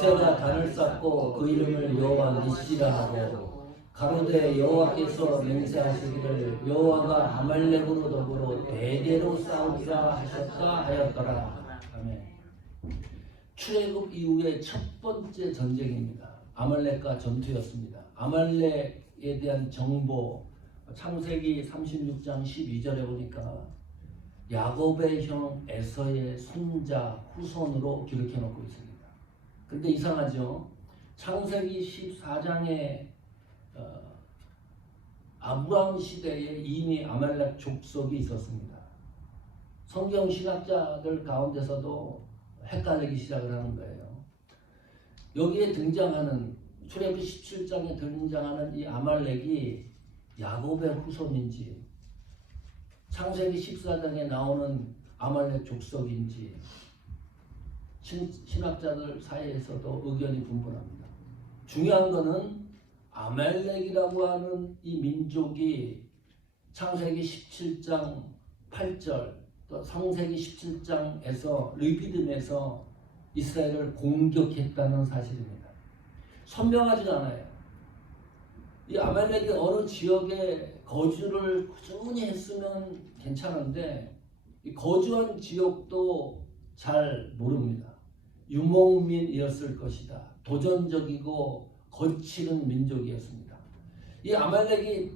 모세가 단을 쌓고 그 이름을 여호와 니시라 하고 가로되 여호와께서 맹세하시기를 여호와가 아말렉으로 더불어 대대로 싸우리라 하셨다 하였더라. 아멘. 출애굽 이후의 첫 번째 전쟁입니다. 아말렉과 전투였습니다. 아말렉에 대한 정보, 창세기 36장 12절에 보니까 야곱의 형 에서의 손자 후손으로 기록해 놓고 있습니다. 근데 이상하죠? 창세기 14장에 아브라함 시대에 이미 아말렉 족속이 있었습니다. 성경 신학자들 가운데서도 헷갈리기 시작을 하는 거예요. 여기에 등장하는 출애굽기 17장에 등장하는 이 아말렉이 야곱의 후손인지 창세기 14장에 나오는 아말렉 족속인지 신학자들 사이에서도 의견이 분분합니다. 중요한 것은 아말렉이라고 하는 이 민족이 창세기 17장 8절 또 창세기 17장에서 르비딤에서 이스라엘을 공격했다는 사실입니다. 선명하지 않아요. 이 아말렉이 어느 지역에 거주를 꾸준히 했으면 괜찮은데 이 거주한 지역도 잘 모릅니다. 유목민이었을 것이다. 도전적이고 거칠은 민족이었습니다. 이 아말렉이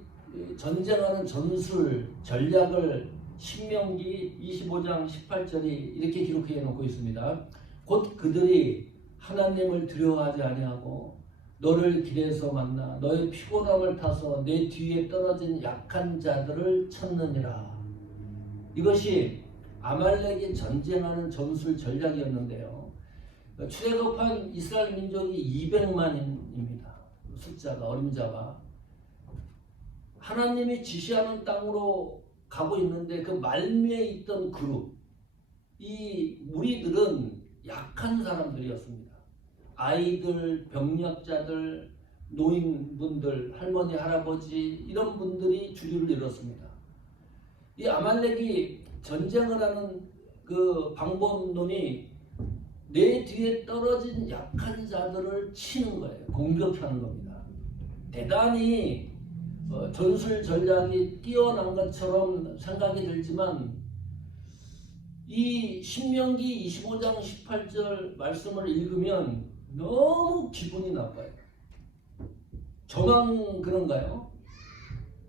전쟁하는 전술, 전략을 신명기 25장 18절이 이렇게 기록해 놓고 있습니다. 곧 그들이 하나님을 두려워하지 아니하고 너를 길에서 만나 너의 피곤함을 타서 내 뒤에 떨어진 약한 자들을 찾느니라. 이것이 아말렉이 전쟁하는 전술 전략이었는데요. 출애굽한 이스라엘 민족이 200만입니다. 숫자가 어림잡아 하나님이 지시하는 땅으로 가고 있는데 그 말미에 있던 그룹, 이 무리들은 약한 사람들이었습니다. 아이들, 병력자들, 노인분들, 할머니, 할아버지 이런 분들이 주류를 이뤘습니다. 이 아말렉이 전쟁을 하는 그 방법론이 내 뒤에 떨어진 약한 자들을 치는 거예요. 공격하는 겁니다. 대단히 전술 전략이 뛰어난 것처럼 생각이 들지만 이 신명기 25장 18절 말씀을 읽으면 너무 기분이 나빠요. 저만 그런가요?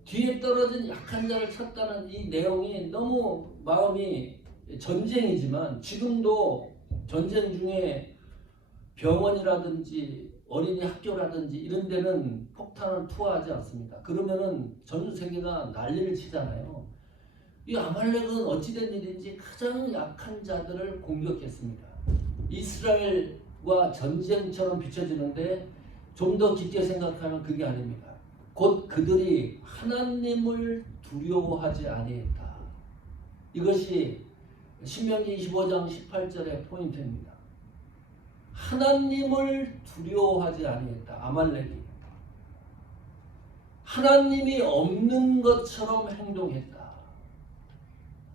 뒤에 떨어진 약한 자를 찾다는 이 내용이 너무 마음이 전쟁이지만 지금도 전쟁 중에 병원이라든지 어린이 학교라든지 이런 데는 폭탄을 투하하지 않습니다. 그러면은 전 세계가 난리를 치잖아요. 이 아말렉은 어찌된 일인지 가장 약한 자들을 공격했습니다. 이스라엘과 전쟁처럼 비춰지는데 좀 더 깊게 생각하면 그게 아닙니다. 곧 그들이 하나님을 두려워하지 아니했다. 이것이 신명기 25장 18절의 포인트입니다. 하나님을 두려워하지 아니했다. 아말렉이 하나님이 없는 것처럼 행동했다.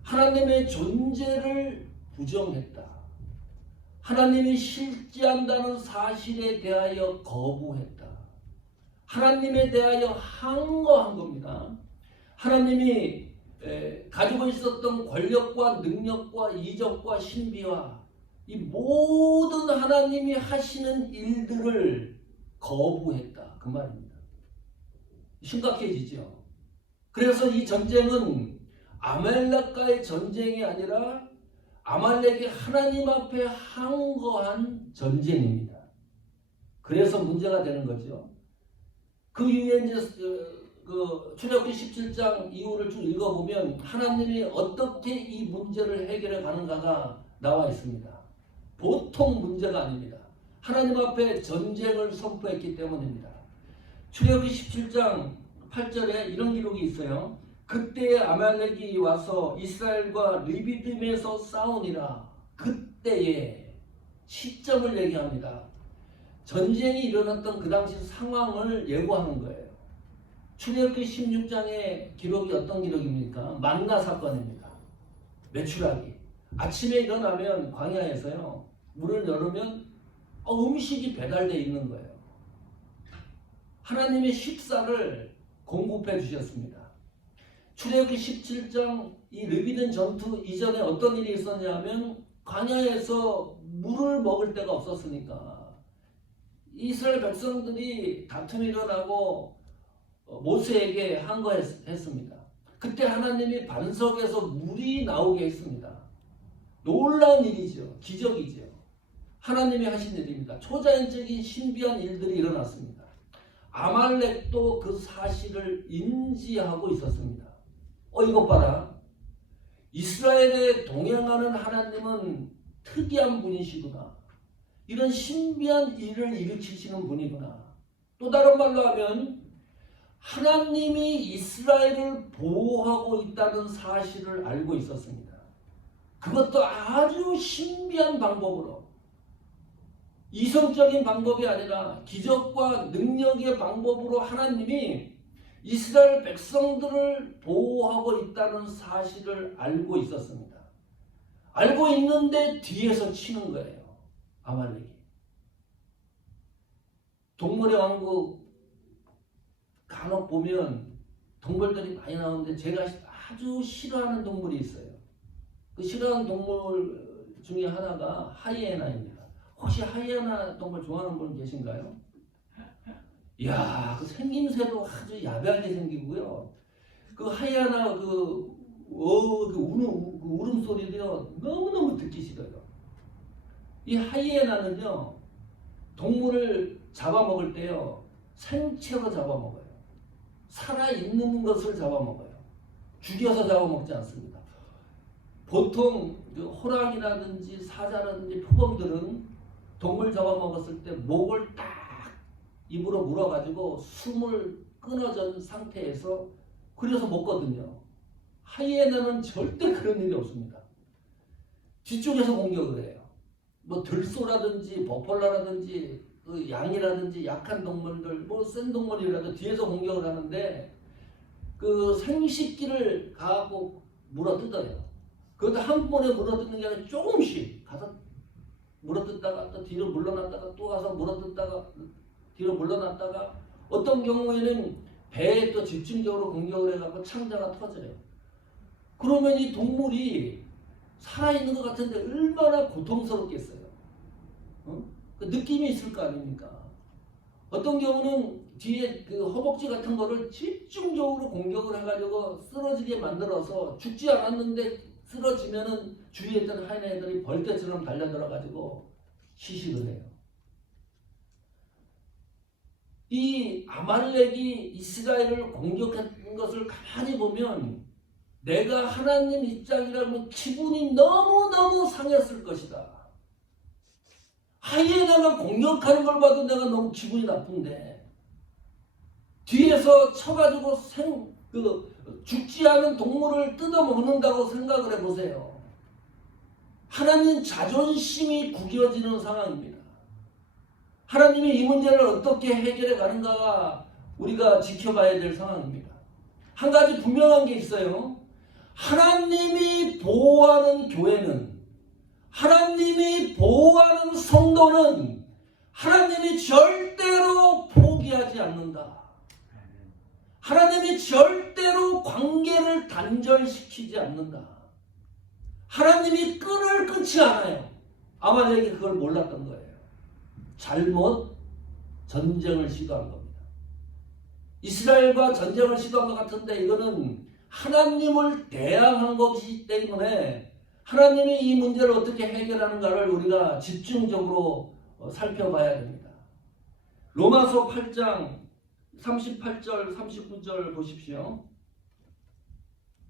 하나님의 존재를 부정했다. 하나님이 실제한다는 사실에 대하여 거부했다. 하나님에 대하여 항거한 겁니다. 하나님이 가지고 있었던 권력과 능력과 이적과 신비와 이 모든 하나님이 하시는 일들을 거부했다. 그 말입니다. 심각해지죠. 그래서 이 전쟁은 아말렉과의 전쟁이 아니라 아말렉이 하나님 앞에 항거한 전쟁입니다. 그래서 문제가 되는 거죠. 그 이후에 이제 출애굽기 17장 이후를 쭉 읽어보면 하나님이 어떻게 이 문제를 해결해 가는가가 나와 있습니다. 보통 문제가 아닙니다. 하나님 앞에 전쟁을 선포했기 때문입니다. 출애굽기 17장 8절에 이런 기록이 있어요. 그때에 아말렉이 와서 이스라엘과 르비딤에서 싸우니라. 그때에 시점을 얘기합니다. 전쟁이 일어났던 그 당시 상황을 예고하는 거예요. 출애굽기 16장의 기록이 어떤 기록입니까? 만나 사건입니다. 메추라기. 아침에 일어나면 광야에서요. 문을 열으면 음식이 배달되어 있는 거예요. 하나님의 식사를 공급해 주셨습니다. 출애굽기 17장 이 르비딤 전투 이전에 어떤 일이 있었냐면 광야에서 물을 먹을 데가 없었으니까 이스라엘 백성들이 다툼이 일어나고 모세에게 항거했습니다. 그때 하나님이 반석에서 물이 나오게 했습니다. 놀라운 일이죠. 기적이죠. 하나님이 하신 일입니다. 초자연적인 신비한 일들이 일어났습니다. 아말렉도 그 사실을 인지하고 있었습니다. 이것 봐라. 이스라엘에 동행하는 하나님은 특이한 분이시구나. 이런 신비한 일을 일으키시는 분이구나. 또 다른 말로 하면 하나님이 이스라엘을 보호하고 있다는 사실을 알고 있었습니다. 그것도 아주 신비한 방법으로, 이성적인 방법이 아니라 기적과 능력의 방법으로 하나님이 이스라엘 백성들을 보호하고 있다는 사실을 알고 있었습니다. 알고 있는데 뒤에서 치는 거예요. 아말렉이. 동물의 왕국 간혹 보면 동물들이 많이 나오는데 제가 아주 싫어하는 동물이 있어요. 그 싫어하는 동물 중에 하나가 하이에나입니다. 혹시 하이에나 동물 좋아하는 분 계신가요? 이야, 그 생김새도 아주 야비하게 생기고요. 그 하이에나 그 울음소리도요, 너무너무 듣기 싫어요. 이 하이에나는요, 동물을 잡아먹을 때요, 생채로 잡아먹어요. 살아있는 것을 잡아먹어요. 죽여서 잡아먹지 않습니다. 보통 호랑이라든지 사자라든지 표범들은 동물 잡아먹었을 때 목을 딱 입으로 물어가지고 숨을 끊어진 상태에서 그래서 먹거든요. 하이에나는 절대 그런 일이 없습니다. 뒤쪽에서 공격을 해요. 뭐 들소라든지 버펄라라든지 양이라든지 약한 동물들, 센 동물이라도 뒤에서 공격을 하는데 그 생식기를 가고 물어뜯어요. 그것도 한 번에 물어뜯는 게 아니라 조금씩 가서 물어뜯다가 또 뒤로 물러났다가 또 가서 물어뜯다가 뒤로 물러났다가 어떤 경우에는 배에 또 집중적으로 공격을 해갖고 창자가 터져요. 그러면 이 동물이 살아있는 것 같은데 얼마나 고통스럽겠어요. 그 느낌이 있을 거 아닙니까? 어떤 경우는 뒤에 그 허벅지 같은 거를 집중적으로 공격을 해가지고 쓰러지게 만들어서 죽지 않았는데 쓰러지면은 주위에 있던 하이에나들이 벌떼처럼 달려들어가지고 시식을 해요. 이 아말렉이 이스라엘을 공격한 것을 가만히 보면 내가 하나님 입장이라면 기분이 너무너무 상했을 것이다. 하이에나가 공격하는 걸 봐도 내가 너무 기분이 나쁜데 뒤에서 쳐가지고 죽지 않은 동물을 뜯어먹는다고 생각을 해보세요. 하나님 자존심이 구겨지는 상황입니다. 하나님이 이 문제를 어떻게 해결해 가는가 우리가 지켜봐야 될 상황입니다. 한 가지 분명한 게 있어요. 하나님이 보호하는 교회는, 하나님이 보호하는 성도는 하나님이 절대로 포기하지 않는다. 하나님이 절대로 관계를 단절시키지 않는다. 하나님이 끈을 끊지 않아요. 아말렉이 그걸 몰랐던 거예요. 잘못 전쟁을 시도한 겁니다. 이스라엘과 전쟁을 시도한 것 같은데 이거는 하나님을 대항한 것이기 때문에 하나님이 이 문제를 어떻게 해결하는가를 우리가 집중적으로 살펴봐야 됩니다. 로마서 8장 38절 39절 보십시오.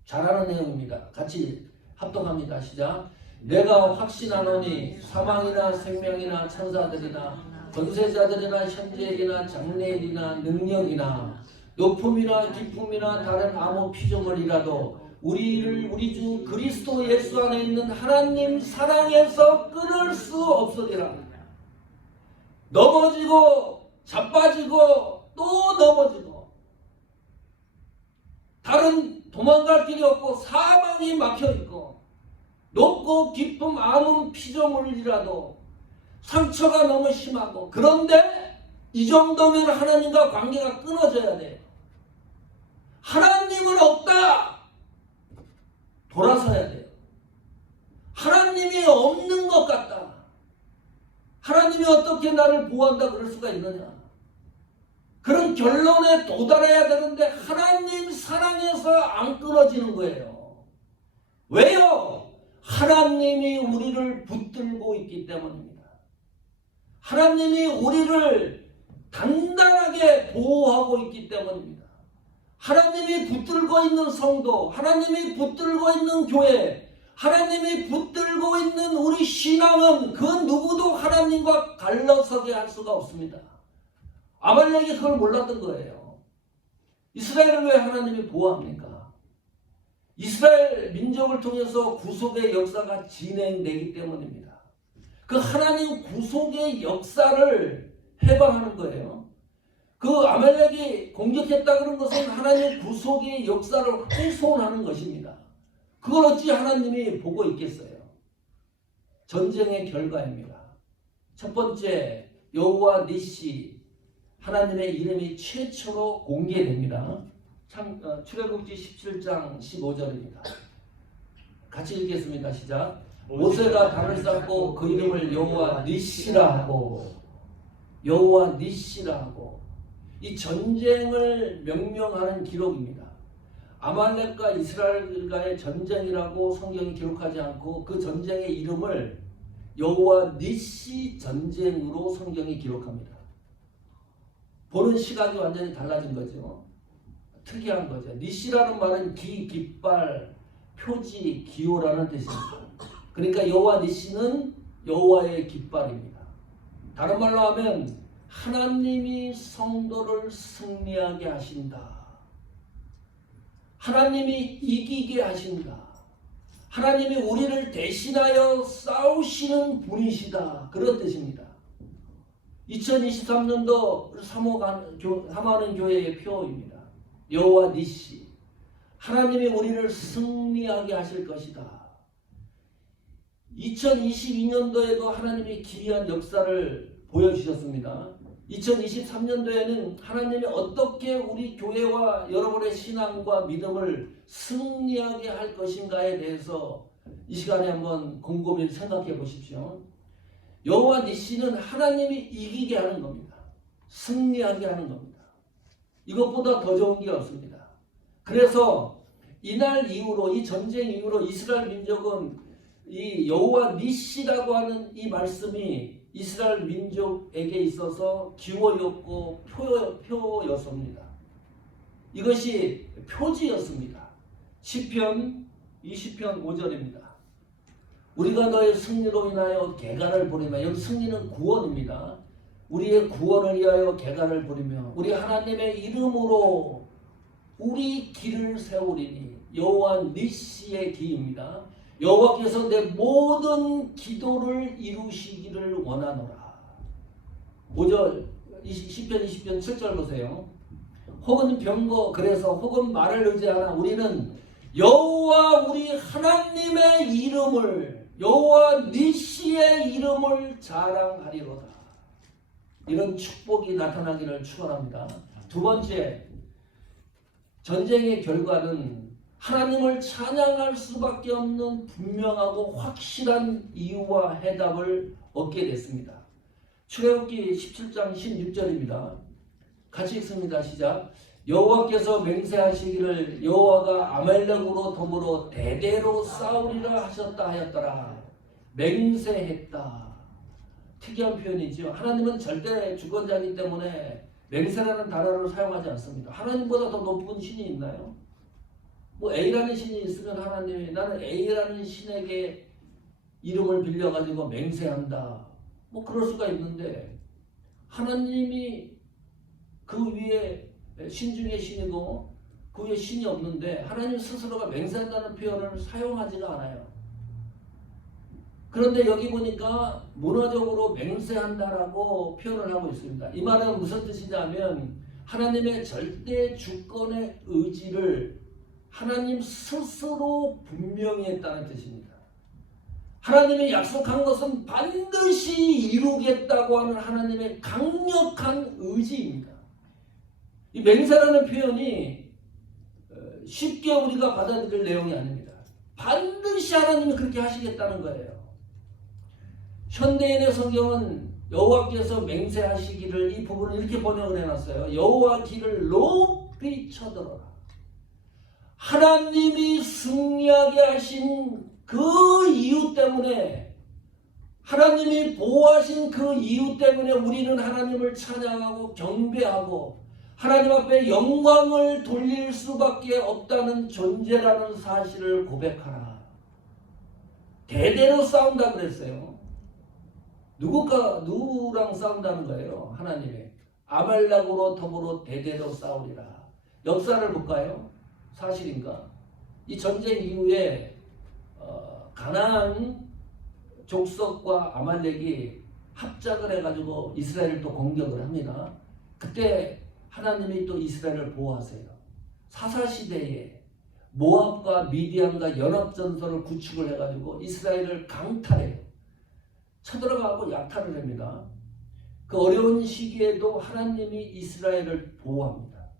잘하는 내용입니다. 같이 합동합니다. 시작. 내가 확신하노니 사망이나 생명이나 천사들이나 권세자들이나 현재일이나 장래일이나 능력이나 높음이나 깊음이나 다른 아무 피조물이라도 우리 주 그리스도 예수 안에 있는 하나님 사랑에서 끊을 수 없으리라. 넘어지고 자빠지고 또 넘어지고 다른 도망갈 길이 없고 사방이 막혀있고 높고 깊음 아무 피조물이라도 상처가 너무 심하고, 그런데 이 정도면 하나님과 관계가 끊어져야 돼요. 하나님은 없다. 돌아서야 돼요. 하나님이 없는 것 같다. 하나님이 어떻게 나를 보호한다 그럴 수가 있느냐. 그런 결론에 도달해야 되는데 하나님 사랑에서 안 끊어지는 거예요. 왜요? 하나님이 우리를 붙들고 있기 때문입니다. 하나님이 우리를 단단하게 보호하고 있기 때문입니다. 하나님이 붙들고 있는 성도, 하나님이 붙들고 있는 교회, 하나님이 붙들고 있는 우리 신앙은 그 누구도 하나님과 갈라서게 할 수가 없습니다. 아말렉이 그걸 몰랐던 거예요. 이스라엘을 왜 하나님이 보호합니까? 이스라엘 민족을 통해서 구속의 역사가 진행되기 때문입니다. 그 하나님 구속의 역사를 해방하는 거예요. 그 아말렉이 공격했다 그런 것은 하나님의 구속의 역사를 훼손하는 것입니다. 그걸 어찌 하나님이 보고 있겠어요? 전쟁의 결과입니다. 첫 번째, 여호와 니시, 하나님의 이름이 최초로 공개됩니다. 출애굽기 17장 15절입니다. 같이 읽겠습니다. 시작. 모세가 단을 쌓고 그 이름을 여호와 니시라 하고, 여호와 니시라 하고, 이 전쟁을 명명하는 기록입니다. 아말렉과 이스라엘과의 전쟁이라고 성경이 기록하지 않고 그 전쟁의 이름을 여호와 니시 전쟁으로 성경이 기록합니다. 보는 시각이 완전히 달라진 거죠. 특이한 거죠. 니시라는 말은 기, 깃발, 표지, 기호라는 뜻입니다. 그러니까 여호와 니시는 여호와의 깃발입니다. 다른 말로 하면 하나님이 성도를 승리하게 하신다. 하나님이 이기게 하신다. 하나님이 우리를 대신하여 싸우시는 분이시다. 그런 뜻입니다. 2023년도 사모하는 교회의 표입니다. 여호와 니시. 하나님이 우리를 승리하게 하실 것이다. 2022년도에도 하나님이 기이한 역사를 보여주셨습니다. 2023년도에는 하나님이 어떻게 우리 교회와 여러분의 신앙과 믿음을 승리하게 할 것인가에 대해서 이 시간에 한번 곰곰이 생각해 보십시오. 여호와 니시는 하나님이 이기게 하는 겁니다. 승리하게 하는 겁니다. 이것보다 더 좋은 게 없습니다. 그래서 이날 이후로, 이 전쟁 이후로 이스라엘 민족은 이 여호와 니시라고 하는 이 말씀이 이스라엘 민족에게 있어서 기호였고 표였습니다. 이것이 표지였습니다. 시편 20편 5절입니다. 우리가 너의 승리로 인하여 개가를 부리며, 여기 승리는 구원입니다. 우리의 구원을 위하여 개가를 부리며 우리 하나님의 이름으로 우리 길을 세우리니. 여호와 니시의 기입니다. 여호와께서 내 모든 기도를 이루시기를 원하노라. 5절 시편 20편 7절 보세요. 혹은 병거, 그래서 혹은 말을 의지하나 우리는 여호와 우리 하나님의 이름을, 여호와 니시의 이름을 자랑하리로다. 이런 축복이 나타나기를 축원합니다. 두 번째, 전쟁의 결과는 하나님을 찬양할 수밖에 없는 분명하고 확실한 이유와 해답을 얻게 됐습니다. 출애굽기 17장 16절입니다. 같이 읽습니다. 시작. 여호와께서 맹세하시기를 여호와가 아말렉으로 더불어 대대로 싸우리라 하셨다 하였더라. 맹세했다. 특이한 표현이죠. 하나님은 절대 주권자이기 때문에 맹세라는 단어를 사용하지 않습니다. 하나님보다 더 높은 신이 있나요? 뭐 A라는 신이 있으면 하나님이 나는 A라는 신에게 이름을 빌려가지고 맹세한다. 뭐 그럴 수가 있는데 하나님이 그 위에 신 중에 신이고 그 위에 신이 없는데 하나님 스스로가 맹세한다는 표현을 사용하지가 않아요. 그런데 여기 보니까 문화적으로 맹세한다라고 표현을 하고 있습니다. 이 말은 무슨 뜻이냐면 하나님의 절대 주권의 의지를 하나님 스스로 분명히 했다는 뜻입니다. 하나님이 약속한 것은 반드시 이루겠다고 하는 하나님의 강력한 의지입니다. 이 맹세라는 표현이 쉽게 우리가 받아들일 내용이 아닙니다. 반드시 하나님이 그렇게 하시겠다는 거예요. 현대인의 성경은 여호와께서 맹세하시기를 이 부분을 이렇게 번역을 해놨어요. 여호와 길을 높이 쳐들어라. 하나님이 승리하게 하신 그 이유 때문에, 하나님이 보호하신 그 이유 때문에 우리는 하나님을 찬양하고 경배하고 하나님 앞에 영광을 돌릴 수밖에 없다는 존재라는 사실을 고백하라. 대대로 싸운다 그랬어요. 누구랑 싸운다는 거예요? 하나님이. 아말렉으로 더불어 대대로 싸우리라. 역사를 볼까요? 사실인가? 이 전쟁 이후에 가나안 족속과 아말렉이 합작을 해가지고 이스라엘을 또 공격을 합니다. 그때 하나님이 또 이스라엘을 보호하세요. 사사시대에 모압과 미디안과 연합전선을 구축을 해가지고 이스라엘을 강탈해요. 쳐들어가고 약탈을 합니다. 그 어려운 시기에도 하나님이 이스라엘을 보호합니다.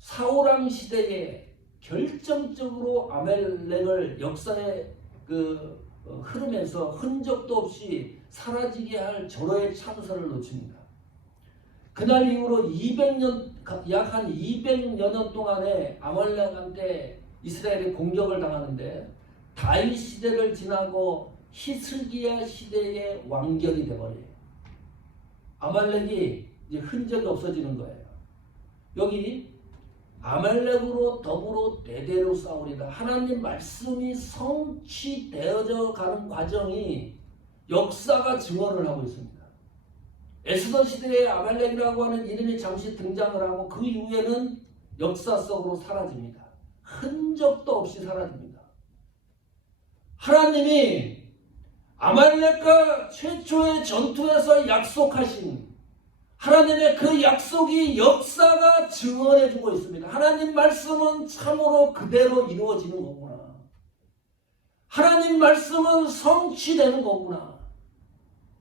사울왕 시대에 결정적으로 아말렉을 역사의 그 흐름에서 흔적도 없이 사라지게 할 절호의 찬선을 놓칩니다. 그날 이후로 200년, 약 한 200여 년 동안에 아말렉한테 이스라엘이 공격을 당하는데 다윗 시대를 지나고 히스기야 시대의 왕결이 되어버려요. 아말렉이 이제 흔적이 없어지는 거예요. 여기 아말렉으로 더불어 대대로 싸우리라. 하나님 말씀이 성취되어져 가는 과정이 역사가 증언을 하고 있습니다. 에스더 시대에 아말렉이라고 하는 이름이 잠시 등장을 하고 그 이후에는 역사 속으로 사라집니다. 흔적도 없이 사라집니다. 하나님이 아말렉과 최초의 전투에서 약속하신 하나님의 그 약속이 역사가 증언해주고 있습니다. 하나님 말씀은 참으로 그대로 이루어지는 거구나. 하나님 말씀은 성취되는 거구나.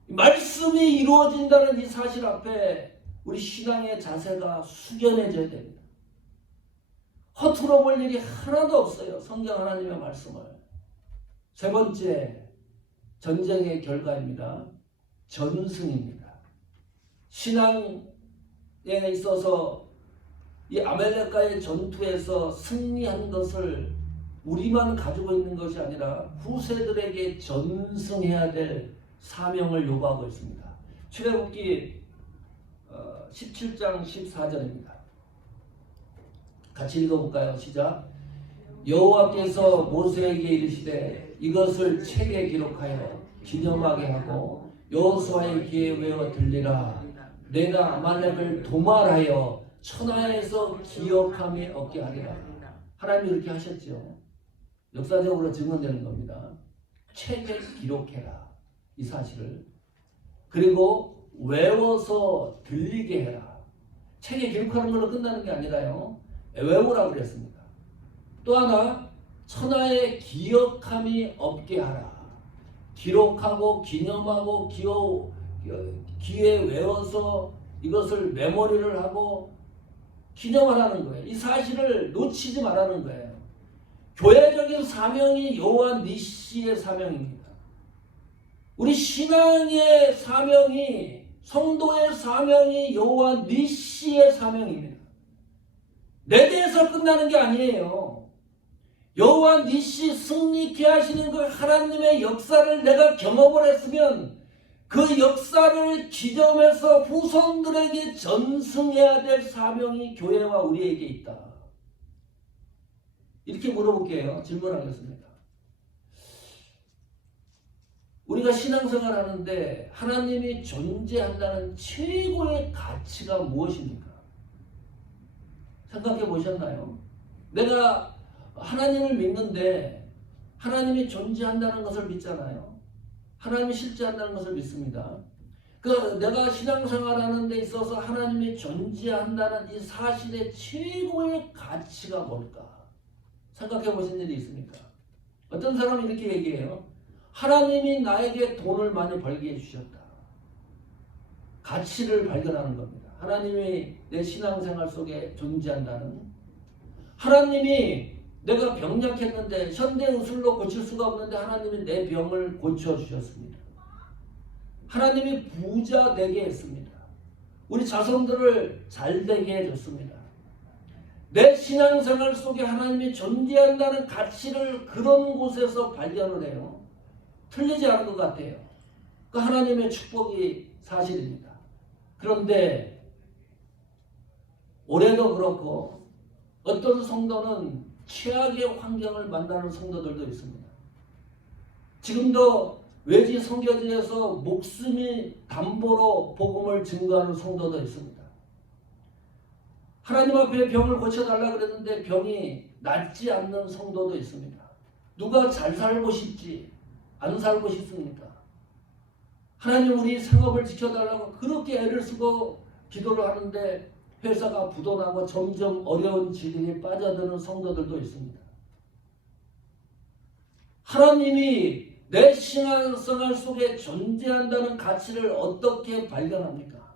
말씀이 이루어진다는 이 사실 앞에 우리 신앙의 자세가 숙연해져야 됩니다. 허투루 볼 일이 하나도 없어요. 성경 하나님의 말씀을. 세 번째, 전쟁의 결과입니다. 전승입니다. 신앙에 있어서 이 아말렉과의 전투에서 승리한 것을 우리만 가지고 있는 것이 아니라 후세들에게 전승해야 될 사명을 요구하고 있습니다. 출애굽기 17장 14절입니다. 같이 읽어볼까요? 시작. 여호와께서 모세에게 이르시되 이것을 책에 기록하여 기념하게 하고 여호수아의 귀에 외워 들리라. 내가 아말렉을 도말하여 천하에서 기억함이 없게 하리라. 하나님이 이렇게 하셨죠. 역사적으로 증언되는 겁니다. 책에 기록해라. 이 사실을. 그리고 외워서 들리게 해라. 책에 기록하는 걸로 끝나는 게 아니라요. 외우라고 그랬습니다. 또 하나, 천하에 기억함이 없게 하라. 기록하고 기념하고 귀에 외워서 이것을 메모리를 하고 기념하라는 거예요. 이 사실을 놓치지 말라는 거예요. 교회적인 사명이 여호와 니시의 사명입니다. 우리 신앙의 사명이, 성도의 사명이 여호와 니시의 사명입니다. 내 대해서 끝나는 게 아니에요. 여호와 니시 승리케 하시는 그 하나님의 역사를 내가 경험을 했으면 그 역사를 기념해서 후손들에게 전승해야 될 사명이 교회와 우리에게 있다. 이렇게 물어볼게요. 질문하겠습니다. 우리가 신앙생활 하는데 하나님이 존재한다는 최고의 가치가 무엇입니까? 생각해 보셨나요? 내가 하나님을 믿는데 하나님이 존재한다는 것을 믿잖아요. 하나님이 실제한다는 것을 믿습니다. 내가 신앙생활하는 데 있어서 하나님이 존재한다는 이 사실의 최고의 가치가 뭘까? 생각해 보신 일이 있습니까? 어떤 사람이 이렇게 얘기해요. 하나님이 나에게 돈을 많이 벌게 해주셨다. 가치를 발견하는 겁니다. 하나님이 내 신앙생활 속에 존재한다는, 하나님이 내가 병약했는데 현대의술로 고칠 수가 없는데 하나님이 내 병을 고쳐주셨습니다. 하나님이 부자 되게 했습니다. 우리 자손들을 잘 되게 해줬습니다. 내 신앙생활 속에 하나님이 존재한다는 가치를 그런 곳에서 발견을 해요. 틀리지 않은 것 같아요. 그 하나님의 축복이 사실입니다. 그런데 올해도 그렇고 어떤 성도는 최악의 환경을 만나는 성도들도 있습니다. 지금도 외지 선교지에서 목숨이 담보로 복음을 증거하는 성도도 있습니다. 하나님 앞에 병을 고쳐달라 그랬는데 병이 낫지 않는 성도도 있습니다. 누가 잘 살고 싶지 안 살고 싶습니까? 하나님 우리 생업을 지켜달라고 그렇게 애를 쓰고 기도를 하는데 회사가 부도나고 점점 어려운 지경에 빠져드는 성도들도 있습니다. 하나님이 내 신앙생활 속에 존재한다는 가치를 어떻게 발견합니까?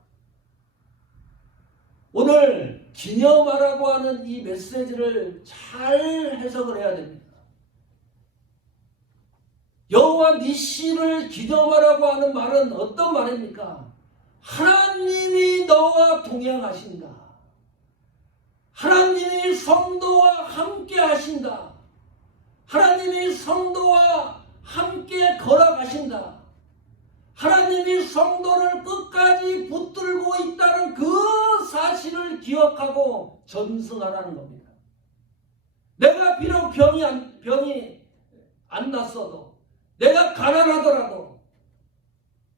오늘 기념하라고 하는 이 메시지를 잘 해석을 해야 됩니다. 여호와 니시를 기념하라고 하는 말은 어떤 말입니까? 하나님이 너와 동행하신다. 하나님이 성도와 함께 하신다. 하나님이 성도와 함께 걸어가신다. 하나님이 성도를 끝까지 붙들고 있다는 그 사실을 기억하고 전승하라는 겁니다. 내가 비록 병이 안 났어도, 내가 가난하더라도,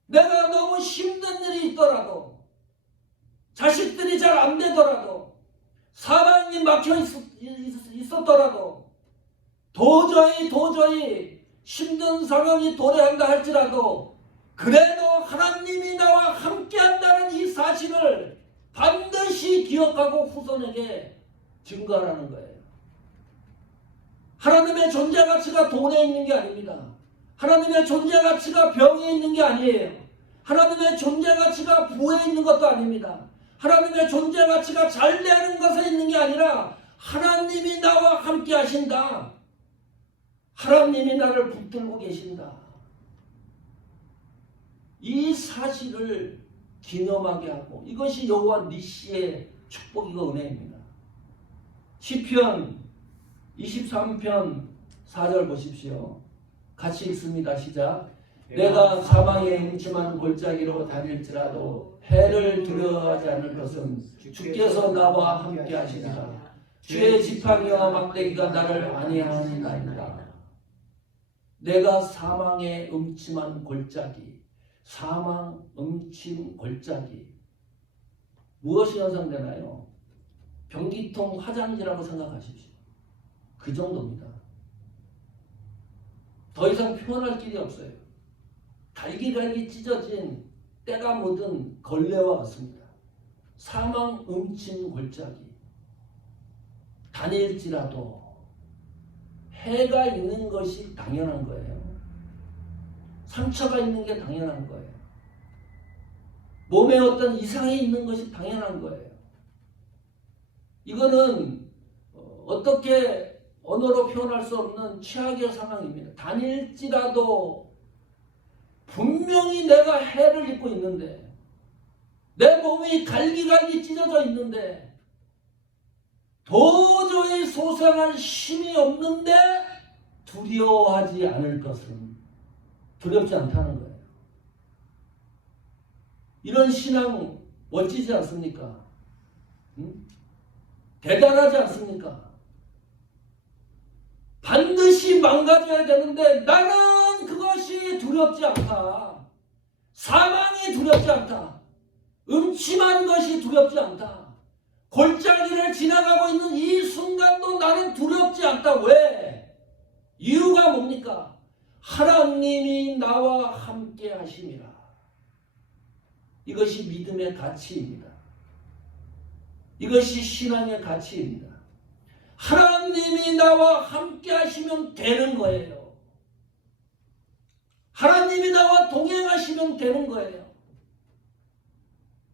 내가 너무 힘든 일이 있더라도, 자식들이 잘 안 되더라도, 사방이 막혀 있었더라도, 도저히 힘든 상황이 도래한다 할지라도 그래도 하나님이 나와 함께한다는 이 사실을 반드시 기억하고 후손에게 증거하라는 거예요. 하나님의 존재 가치가 돈에 있는 게 아닙니다. 하나님의 존재 가치가 병에 있는 게 아니에요. 하나님의 존재 가치가 부에 있는 것도 아닙니다. 하나님의 존재 가치가 잘 되는 것에 있는 게 아니라 하나님이 나와 함께 하신다. 하나님이 나를 붙들고 계신다. 이 사실을 기념하게 하고, 이것이 여호와 니시의 축복이고 은혜입니다. 시편 23편 4절 보십시오. 같이 읽습니다. 시작. 내가 사망의 음침한 골짜기로 다닐지라도 해를 두려워하지 않을 것은 주께서 나와 함께 하시리라. 주의 지팡이와 막대기가 나를 안위하니이다. 내가 사망의 음침한 골짜기, 사망, 음침, 골짜기, 무엇이 연상되나요? 변기통, 화장지라고 생각하십시오. 그 정도입니다. 더 이상 표현할 길이 없어요. 갈기갈기 찢어진 때가 묻은 걸레와 같습니다. 사망, 음침, 골짜기. 다닐지라도 해가 있는 것이 당연한 거예요. 상처가 있는 게 당연한 거예요. 몸에 어떤 이상이 있는 것이 당연한 거예요. 이거는 어떻게 언어로 표현할 수 없는 최악의 상황입니다. 다닐지라도 분명히 내가 해를 입고 있는데, 내 몸이 갈기갈기 찢어져 있는데, 도저히 소생할 힘이 없는데 두려워하지 않을 것은 두렵지 않다는 거예요. 이런 신앙 멋지지 않습니까? 대단하지 않습니까? 반드시 망가져야 되는데 나는 그것이 두렵지 않다. 사망이 두렵지 않다. 음침한 것이 두렵지 않다. 골짜기를 지나가고 있는 이 순간도 나는 두렵지 않다. 왜? 이유가 뭡니까? 하나님이 나와 함께 하심이라. 이것이 믿음의 가치입니다. 이것이 신앙의 가치입니다. 하나님이 나와 함께 하시면 되는 거예요. 하나님이 나와 동행하시면 되는 거예요.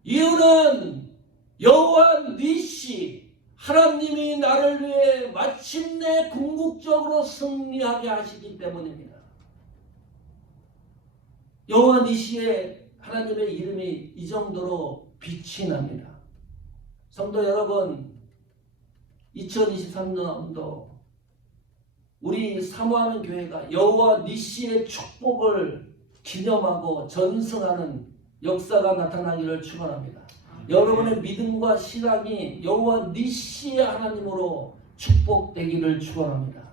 이유는 여호와 니시, 하나님이 나를 위해 마침내 궁극적으로 승리하게 하시기 때문입니다. 여호와 니시의 하나님의 이름이 이 정도로 빛이 납니다. 성도 여러분, 2023년도 우리 사모하는 교회가 여호와 니시의 축복을 기념하고 전승하는 역사가 나타나기를 축원합니다. 여러분의 믿음과 신앙이 여호와 니시의 하나님으로 축복되기를 축원합니다.